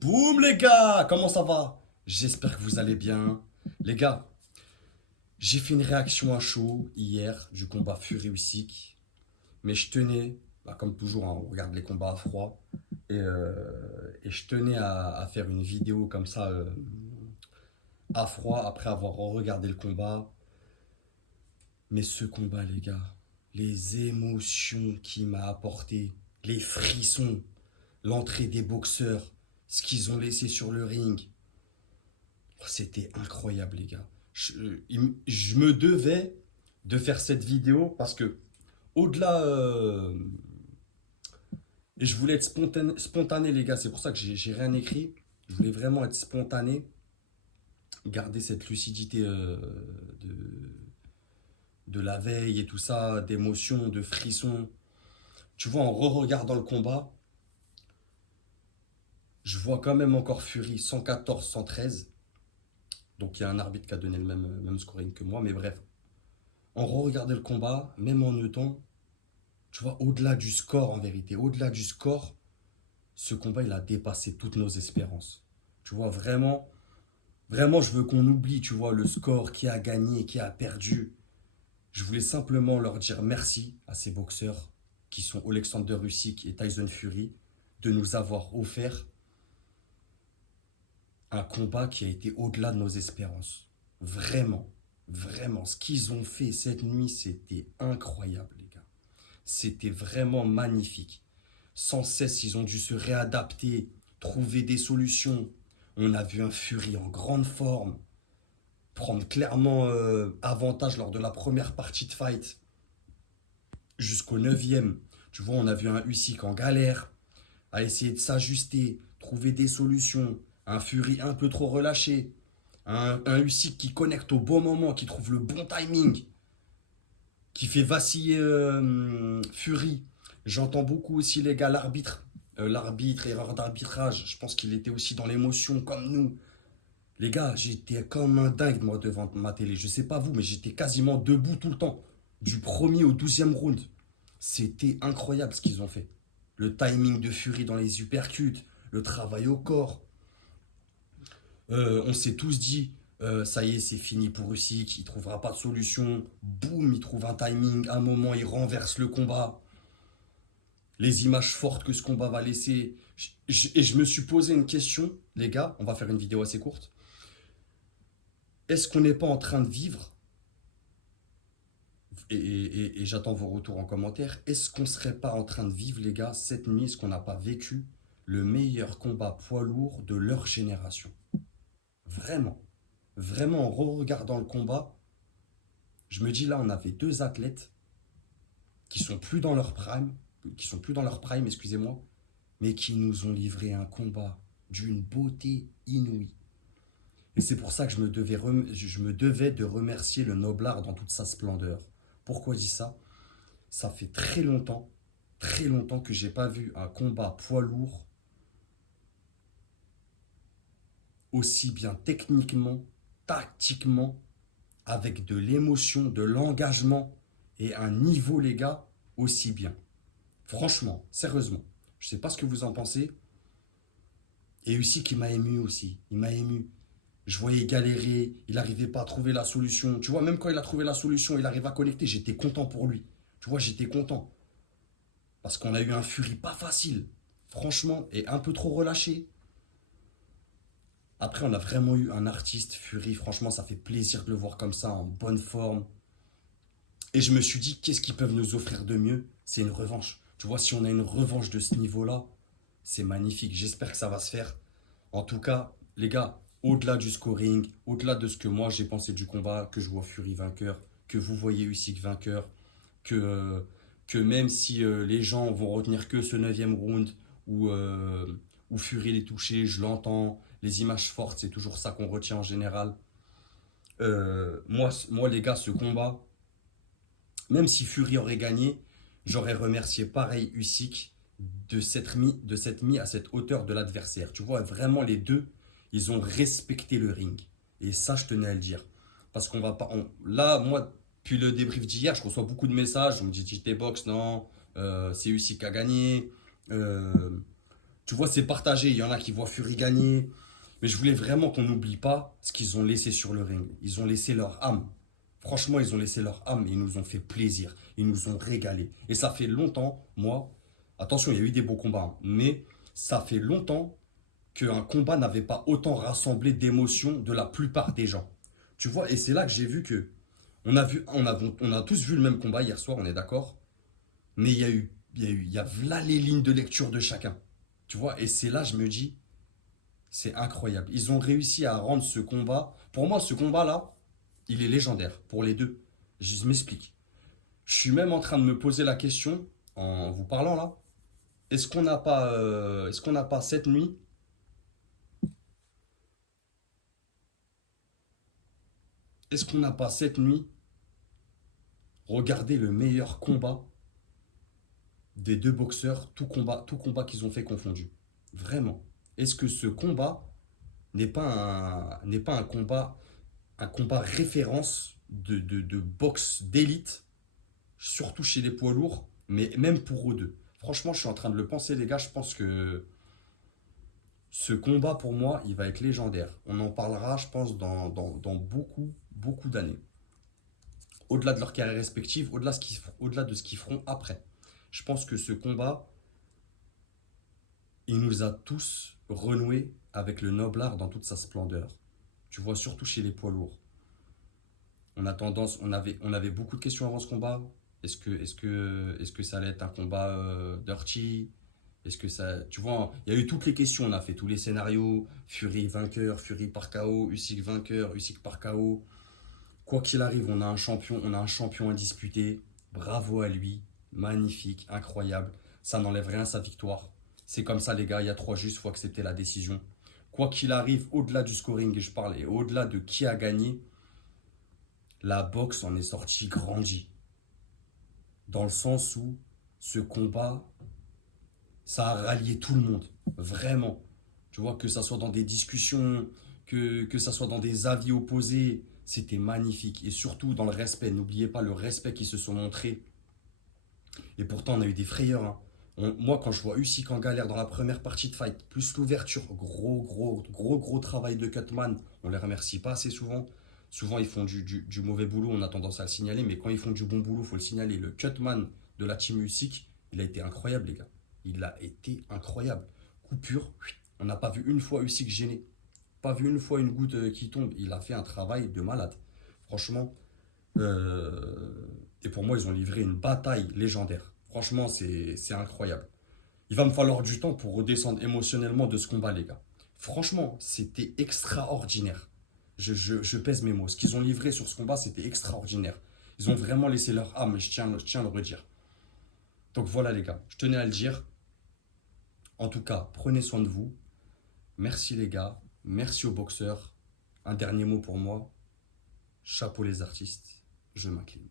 Boum les gars, comment ça va? J'espère que vous allez bien. Les gars, j'ai fait une réaction à chaud hier du combat Fury Usyk, mais je tenais, comme toujours, hein, on regarde les combats à froid, et je tenais à faire une vidéo comme ça à froid après avoir regardé le combat. Mais ce combat, les gars, les émotions qu'il m'a apporté, les frissons, l'entrée des boxeurs, ce qu'ils ont laissé sur le ring. C'était incroyable, les gars. Je me devais de faire cette vidéo parce que, au-delà. Et je voulais être spontané, les gars. C'est pour ça que j'ai rien écrit. Je voulais vraiment être spontané, garder cette lucidité de, de la veille et tout ça, d'émotions, de frissons. Tu vois, en re-regardant le combat, je vois quand même encore Fury 114-113. Donc il y a un arbitre qui a donné le même scoring que moi. Mais bref, en re-regardant le combat, même en temps, tu vois, au-delà du score en vérité, au-delà du score, ce combat, il a dépassé toutes nos espérances. Tu vois, vraiment, vraiment, je veux qu'on oublie, tu vois, le score, qui a gagné, qui a perdu. Je voulais simplement leur dire merci à ces boxeurs qui sont Alexander Usyk et Tyson Fury de nous avoir offert un combat qui a été au-delà de nos espérances. Vraiment, vraiment, ce qu'ils ont fait cette nuit, c'était incroyable, les gars. C'était vraiment magnifique. Sans cesse, ils ont dû se réadapter, trouver des solutions. On a vu un Fury en grande forme, prendre clairement avantage lors de la première partie de fight jusqu'au neuvième. Tu vois, on a vu un Usyk en galère, à essayer de s'ajuster, trouver des solutions. Un Fury un peu trop relâché. Un Usyk qui connecte au bon moment, qui trouve le bon timing, qui fait vaciller Fury. J'entends beaucoup aussi les gars, l'arbitre, erreur d'arbitrage. Je pense qu'il était aussi dans l'émotion comme nous. Les gars, j'étais comme un dingue moi devant ma télé. Je sais pas vous, mais j'étais quasiment debout tout le temps. Du premier au 12e round. C'était incroyable ce qu'ils ont fait. Le timing de Fury dans les uppercuts, le travail au corps. On s'est tous dit, ça y est, c'est fini pour Usyk, il trouvera pas de solution. Boum, il trouve un timing, un moment, il renverse le combat. Les images fortes que ce combat va laisser. Et je me suis posé une question, les gars, on va faire une vidéo assez courte. Est-ce qu'on n'est pas en train de vivre, et j'attends vos retours en commentaire, est-ce qu'on serait pas en train de vivre, les gars, cette nuit, est-ce qu'on n'a pas vécu le meilleur combat poids lourd de leur génération? Vraiment. Vraiment, en re-regardant le combat, je me dis là, on avait deux athlètes qui sont plus dans leur prime, excusez-moi, mais qui nous ont livré un combat d'une beauté inouïe. Et c'est pour ça que je me devais de remercier le Noblard dans toute sa splendeur. Pourquoi je dis ça? Ça fait très longtemps que j'ai pas vu un combat poids lourd aussi bien techniquement, tactiquement, avec de l'émotion, de l'engagement et un niveau, les gars, aussi bien. Franchement, sérieusement, je sais pas ce que vous en pensez. Et aussi qui m'a ému aussi. Il m'a ému. Je voyais galérer, il n'arrivait pas à trouver la solution. Tu vois, même quand il a trouvé la solution, il arrive à connecter, j'étais content pour lui. Tu vois, j'étais content. Parce qu'on a eu un Fury pas facile. Franchement, et un peu trop relâché. Après, on a vraiment eu un artiste, Fury. Franchement, ça fait plaisir de le voir comme ça, en bonne forme. Et je me suis dit, qu'est-ce qu'ils peuvent nous offrir de mieux? C'est une revanche. Tu vois, si on a une revanche de ce niveau-là, c'est magnifique. J'espère que ça va se faire. En tout cas, les gars, au-delà du scoring, au-delà de ce que moi j'ai pensé du combat, que je vois Fury vainqueur, que vous voyez Usyk vainqueur, que, que même si les gens vont retenir que ce neuvième round où Fury est touché, je l'entends, les images fortes, c'est toujours ça qu'on retient en général. Moi, les gars, ce combat, même si Fury aurait gagné, j'aurais remercié pareil Usyk de cette mise à cette hauteur de l'adversaire. Tu vois, vraiment les deux, ils ont respecté le ring. Et ça, je tenais à le dire. Parce qu'on va pas. Là, moi, depuis le débrief d'hier, je reçois beaucoup de messages. On me dit JT Box, non, c'est Usyk qui a gagné. Euh, Tu vois, c'est partagé. Il y en a qui voient Fury gagner. Mais je voulais vraiment qu'on n'oublie pas ce qu'ils ont laissé sur le ring. Ils ont laissé leur âme. Franchement, ils ont laissé leur âme et ils nous ont fait plaisir. Ils nous ont régalé. Et ça fait longtemps, moi, attention, il y a eu des beaux combats, hein, mais ça fait longtemps qu'un combat n'avait pas autant rassemblé d'émotions de la plupart des gens. Tu vois, et c'est là que j'ai vu que on a tous vu le même combat hier soir, on est d'accord, mais il y a là les lignes de lecture de chacun. Tu vois, et c'est là, je me dis, c'est incroyable. Ils ont réussi à rendre ce combat. Pour moi, ce combat-là, il est légendaire pour les deux. Je m'explique. Je suis même en train de me poser la question, en vous parlant là, est-ce qu'on n'a pas cette nuit, est-ce qu'on n'a pas cette nuit regardé le meilleur combat des deux boxeurs, tout combat qu'ils ont fait confondu. Vraiment. Est-ce que ce combat n'est pas un combat référence de boxe d'élite, surtout chez les poids lourds, mais même pour eux deux. Franchement, je suis en train de le penser, les gars. Je pense que ce combat, pour moi, il va être légendaire. On en parlera, je pense, dans beaucoup, beaucoup d'années. Au-delà de leur carrière respective, au-delà de ce qu'ils feront après. Je pense que ce combat, il nous a tous renoué avec le noble art dans toute sa splendeur. Tu vois, surtout chez les poids lourds. On avait beaucoup de questions avant ce combat. Est-ce que ça allait être un combat dirty? Est-ce que ça, tu vois, il y a eu toutes les questions. On a fait tous les scénarios. Fury vainqueur, Fury par KO, Usyk vainqueur, Usyk par KO. Quoi qu'il arrive, on a un champion indisputé. Bravo à lui, magnifique, incroyable. Ça n'enlève rien à sa victoire. C'est comme ça, les gars. Il y a trois justes, il faut accepter la décision. Quoi qu'il arrive, au-delà du scoring, et je parle, et au-delà de qui a gagné, la boxe en est sortie grandie. Dans le sens où ce combat, ça a rallié tout le monde. Vraiment. Tu vois, que ça soit dans des discussions, que ça soit dans des avis opposés, c'était magnifique. Et surtout dans le respect. N'oubliez pas le respect qu'ils se sont montrés. Et pourtant, on a eu des frayeurs, hein. Moi, quand je vois Usyk en galère dans la première partie de fight, plus l'ouverture, gros travail de Cutman, on les remercie pas assez souvent. Souvent, ils font du mauvais boulot, on a tendance à le signaler, mais quand ils font du bon boulot, il faut le signaler. Le Cutman de la team Usyk, il a été incroyable, les gars. Il a été incroyable. Coupure, on n'a pas vu une fois Usyk gêné. Pas vu une fois une goutte qui tombe. Il a fait un travail de malade. Franchement, et pour moi, ils ont livré une bataille légendaire. Franchement, c'est incroyable. Il va me falloir du temps pour redescendre émotionnellement de ce combat, les gars. Franchement, c'était extraordinaire. Je pèse mes mots. Ce qu'ils ont livré sur ce combat, c'était extraordinaire. Ils ont vraiment laissé leur âme, et je tiens à le redire. Donc voilà, les gars, je tenais à le dire. En tout cas, prenez soin de vous. Merci, les gars. Merci aux boxeurs. Un dernier mot pour moi. Chapeau les artistes. Je m'incline.